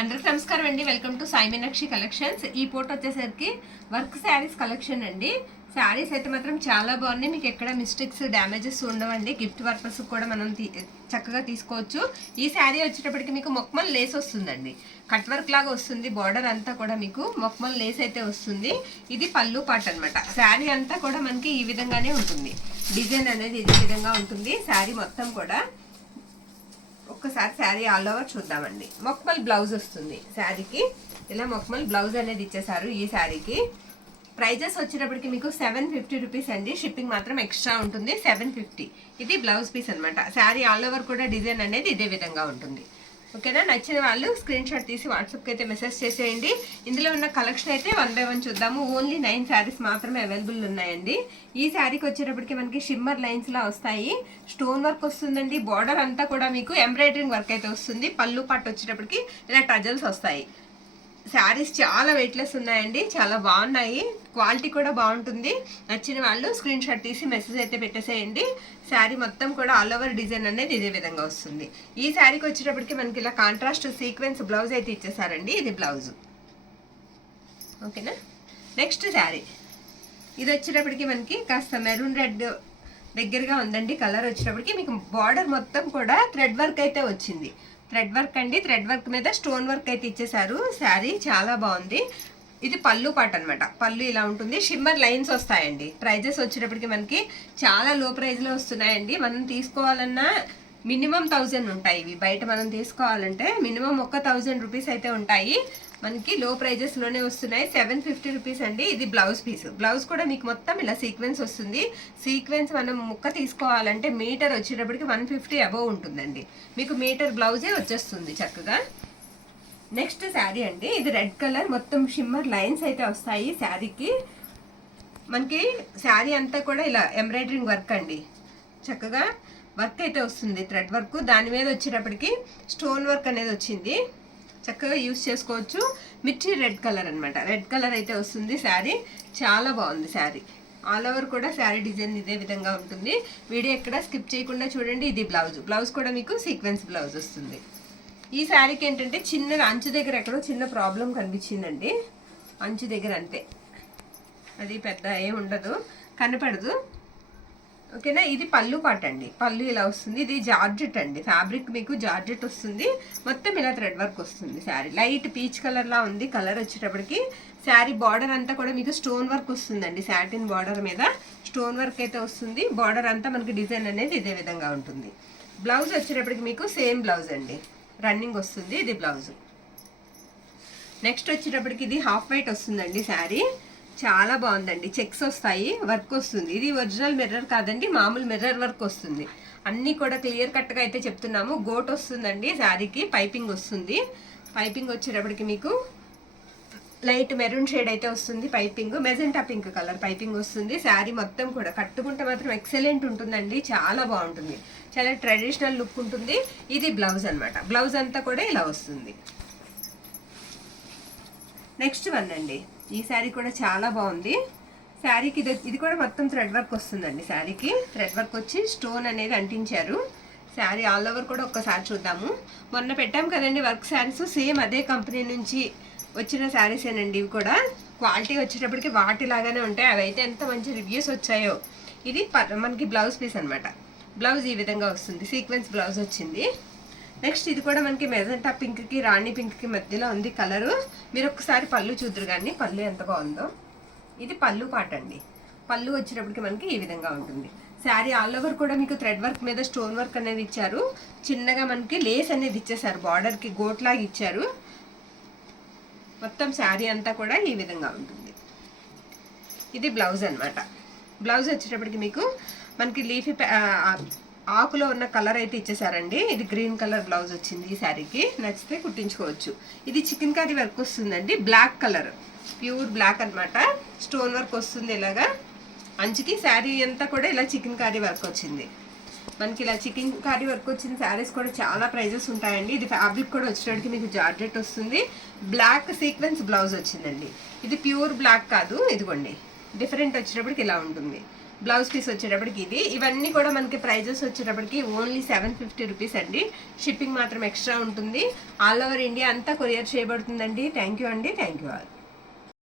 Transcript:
అందరికి నమస్కారం అండి. Welcome to Sai Meenakshi collections. ఈ ఫోటో వచ్చేసరికి వర్క్ శారీస్ కలెక్షన్ అండి. శారీస్ అయితే మాత్రం చాలా బాగున్నాయి. మీకు ఎక్కడ మిస్టేక్స్ డ్యామేజెస్ ఉండవండి. గిఫ్ట్ పర్పస్ కూడా మనం చక్కగా తీసుకోవచ్చు. ఈ శారీ వచ్చేటప్పటికి మీకు మొక్మల్ లేస్ వస్తుందండి. కట్ వర్క్ లాగా వస్తుంది. బార్డర్ అంతా కూడా మీకు మొక్మల్ లేస్ అయితే వస్తుంది. ఇది పళ్ళు పాట్ అనమాట. శారీ అంతా కూడా మనకి ఈ విధంగానే ఉంటుంది. డిజైన్ అనేది ఇదే విధంగా ఉంటుంది. శారీ మొత్తం కూడా ఒక్కసారి శారీ ఆల్ ఓవర్ చూద్దామండి. మొక్మల్ బ్లౌజ్ వస్తుంది శారీకి. ఇలా మొక్మల్ బ్లౌజ్ అనేది ఇచ్చేసారు ఈ శారీకి. ప్రైజెస్ వచ్చేటప్పటికి మీకు 750 రూపీస్ అండి. షిప్పింగ్ మాత్రం ఎక్స్ట్రా ఉంటుంది 750. ఇది బ్లౌజ్ పీస్ అనమాట. శారీ ఆల్ ఓవర్ కూడా డిజైన్ అనేది ఇదే విధంగా ఉంటుంది. ఓకేనా? నచ్చిన వాళ్ళు స్క్రీన్ షాట్ తీసి వాట్సాప్కి అయితే మెసేజ్ చేసేయండి. ఇందులో ఉన్న కలెక్షన్ అయితే 1 by 1 చూద్దాము. ఓన్లీ 9 శారీస్ మాత్రమే అవైలబుల్ ఉన్నాయండి. ఈ శారీకి వచ్చేటప్పటికి మనకి షిమ్మర్ లైన్స్ లా వస్తాయి. స్టోన్ వర్క్ వస్తుందండి. బార్డర్ అంతా కూడా మీకు ఎంబ్రాయిడరింగ్ వర్క్ అయితే వస్తుంది. పళ్ళు పట్టు వచ్చేటప్పటికి ఇలా టజల్స్ వస్తాయి. శారీస్ చాలా వెయిట్లెస్ ఉన్నాయండి. చాలా బాగున్నాయి. క్వాలిటీ కూడా బాగుంటుంది. నచ్చిన వాళ్ళు స్క్రీన్ షాట్ తీసి మెసేజ్ అయితే పెట్టేసేయండి. శారీ మొత్తం కూడా ఆల్ ఓవర్ డిజైన్ అనేది ఇదే విధంగా వస్తుంది. ఈ శారీకి వచ్చేటప్పటికి మనకి ఇలా కాంట్రాస్ట్ సీక్వెన్స్ బ్లౌజ్ అయితే ఇచ్చేసారండి. ఇది బ్లౌజ్. ఓకేనా? నెక్స్ట్ శారీ ఇది వచ్చేటప్పటికి మనకి కాస్త మెరూన్ రెడ్ దగ్గరగా ఉందండి. కలర్ వచ్చేటప్పటికి మీకు బార్డర్ మొత్తం కూడా థ్రెడ్ వర్క్ అయితే వచ్చింది. థ్రెడ్ వర్క్ అండి. థ్రెడ్ వర్క్ మీద స్టోన్ వర్క్ అయితే ఇచ్చేసారు. శారీ చాలా బాగుంది. ఇది పళ్ళు పాట అనమాట. పళ్ళు ఇలా ఉంటుంది. షిమ్మర్ లైన్స్ వస్తాయండి. ప్రైజెస్ వచ్చేటప్పటికి మనకి చాలా లో ప్రైజ్లో వస్తున్నాయండి. మనం తీసుకోవాలన్నా మినిమం 1000 ఉంటాయి. ఇవి బయట మనం తీసుకోవాలంటే మినిమం 1000 రూపీస్ అయితే ఉంటాయి. మనకి లో ప్రైజెస్లోనే వస్తున్నాయి. 750 రూపీస్ అండి. ఇది బ్లౌజ్ పీస్. బ్లౌజ్ కూడా మీకు మొత్తం ఇలా సీక్వెన్స్ వస్తుంది. సీక్వెన్స్ మనం ముక్క తీసుకోవాలంటే మీటర్ వచ్చేటప్పటికి 150 అబవ్ ఉంటుందండి. మీకు మీటర్ బ్లౌజే వచ్చేస్తుంది చక్కగా. నెక్స్ట్ శారీ అండి. ఇది రెడ్ కలర్. మొత్తం షిమ్మర్ లైన్స్ అయితే వస్తాయి శారీకి. మనకి శారీ అంతా కూడా ఇలా ఎంబ్రాయిడరింగ్ వర్క్ అండి. చక్కగా వర్క్ అయితే వస్తుంది. Thread work. దాని మీద వచ్చేటప్పటికి స్టోన్ వర్క్ అనేది వచ్చింది. చక్కగా యూజ్ చేసుకోవచ్చు. మిర్చి రెడ్ కలర్ అనమాట. రెడ్ కలర్ అయితే వస్తుంది శారీ. చాలా బాగుంది శారీ. ఆల్ ఓవర్ కూడా శారీ డిజైన్ ఇదే విధంగా ఉంటుంది. వీడియో ఎక్కడ స్కిప్ చేయకుండా చూడండి. ఇది బ్లౌజ్. బ్లౌజ్ కూడా మీకు సీక్వెన్స్ బ్లౌజ్ వస్తుంది. ఈ శారీకి ఏంటంటే చిన్న అంచు దగ్గర ఎక్కడో చిన్న ప్రాబ్లం కనిపించిందండి. అంచు దగ్గర అంతే, అది పెద్ద ఏం ఉండదు, కనపడదు. ఓకేనా? ఇది పళ్ళు పాట అండి. పళ్ళు ఇలా వస్తుంది. ఇది జార్జెట్ అండి. ఫ్యాబ్రిక్ మీకు జార్జెట్ వస్తుంది. మొత్తం ఇలా థ్రెడ్ వర్క్ వస్తుంది. శారీ లైట్ పీచ్ కలర్ లా ఉంది. కలర్ వచ్చేటప్పటికి శారీ బార్డర్ అంతా కూడా మీకు స్టోన్ వర్క్ వస్తుందండి. సాటిన్ బార్డర్ మీద స్టోన్ వర్క్ అయితే వస్తుంది. బార్డర్ అంతా మనకి డిజైన్ అనేది ఇదే విధంగా ఉంటుంది. బ్లౌజ్ వచ్చేటప్పటికి మీకు సేమ్ బ్లౌజ్ అండి. రన్నింగ్ వస్తుంది. ఇది బ్లౌజ్. నెక్స్ట్ వచ్చేటప్పటికి ఇది హాఫ్ వైట్ వస్తుందండి శారీ. చాలా బాగుందండి. చెక్స్ వస్తాయి. వర్క్ వస్తుంది. ఇది ఒరిజినల్ మిర్రర్ కాదండి, మామూలు మిర్రర్ వర్క్ వస్తుంది. అన్నీ కూడా క్లియర్ కట్గా అయితే చెప్తున్నాము. గోట్ వస్తుందండి శారీకి. పైపింగ్ వస్తుంది. పైపింగ్ వచ్చేటప్పటికి మీకు లైట్ మెరూన్ షేడ్ అయితే వస్తుంది. Piping magenta pink colour piping వస్తుంది. శారీ మొత్తం కూడా కట్టుకుంటే మాత్రం ఎక్సలెంట్ ఉంటుందండి. చాలా బాగుంటుంది. చాలా ట్రెడిషనల్ లుక్ ఉంటుంది. ఇది బ్లౌజ్ అనమాట. బ్లౌజ్ అంతా కూడా ఇలా వస్తుంది. నెక్స్ట్ వన్ అండి. ఈ శారీ కూడా చాలా బాగుంది. శారీకి ఇది కూడా మొత్తం థ్రెడ్ వర్క్ వస్తుందండి. శారీకి థ్రెడ్ వర్క్ వచ్చి స్టోన్ అనేది అంటించారు. శారీ ఆల్ ఓవర్ కూడా ఒక్కసారి చూద్దాము. మొన్న పెట్టాం కదండి వర్క్ శారీస్. సేమ్ అదే కంపెనీ నుంచి వచ్చిన శారీసేనండి. ఇవి కూడా క్వాలిటీ వచ్చేటప్పటికి వాటిలాగానే ఉంటాయి. అవి అయితే ఎంత మంచి రివ్యూస్ వచ్చాయో. ఇది మనకి బ్లౌజ్ పీస్ అనమాట. బ్లౌజ్ ఈ విధంగా వస్తుంది. సీక్వెన్స్ బ్లౌజ్ వచ్చింది. నెక్స్ట్ ఇది కూడా మనకి మెజెంటా పింక్కి రాణి పింక్కి మధ్యలో ఉంది కలరు. మీరు ఒకసారి పళ్ళు చూద్దరు కానీ పళ్ళు ఎంత బాగుందో. ఇది పళ్ళు పాట అండి. పళ్ళు వచ్చేటప్పటికి మనకి ఈ విధంగా ఉంటుంది. శారీ ఆల్ ఓవర్ కూడా మీకు థ్రెడ్ వర్క్ మీద స్టోన్ వర్క్ అనేది ఇచ్చారు. చిన్నగా మనకి లేస్ అనేది ఇచ్చేసారు. బార్డర్కి గోట్ లాగా ఇచ్చారు. మొత్తం శారీ అంతా కూడా ఈ విధంగా ఉంటుంది. ఇది బ్లౌజ్ అనమాట. బ్లౌజ్ వచ్చేటప్పటికి మీకు మనకి లీఫీ ఆకులో ఉన్న కలర్ అయితే ఇచ్చేసారండి. ఇది గ్రీన్ కలర్ బ్లౌజ్ వచ్చింది. ఈ శారీకి నచ్చితే కుట్టించుకోవచ్చు. ఇది చికెన్ కర్రీ వర్క్ వస్తుందండి. బ్లాక్ కలర్, ప్యూర్ బ్లాక్ అనమాట. స్టోన్ వర్క్ వస్తుంది ఇలాగా అంచుకి. శారీ అంతా కూడా ఇలా చికెన్ కర్రీ వర్క్ వచ్చింది. మనకి ఇలా చికెన్ కర్రీ వర్క్ వచ్చిన శారీస్ కూడా చాలా ప్రైజెస్ ఉంటాయండి. ఇది ఫ్యాబ్రిక్ కూడా వచ్చేటప్పటికి మీకు జార్జెట్ వస్తుంది. బ్లాక్ సీక్వెన్స్ బ్లౌజ్ వచ్చిందండి. ఇది ప్యూర్ బ్లాక్ కాదు, ఇదిగోండి డిఫరెంట్ వచ్చేటప్పటికి ఇలా ఉంటుంది. బ్లౌజ్ పీస్ వచ్చేటప్పటికి ఇది. ఇవన్నీ కూడా మనకి ప్రైజెస్ వచ్చేటప్పటికి ఓన్లీ 750 రూపీస్ అండి. షిప్పింగ్ మాత్రం ఎక్స్ట్రా ఉంటుంది. ఆల్ ఓవర్ ఇండియా అంతా కొరియర్ చేయబడుతుందండి. థ్యాంక్ యూ అండి. Thank you all.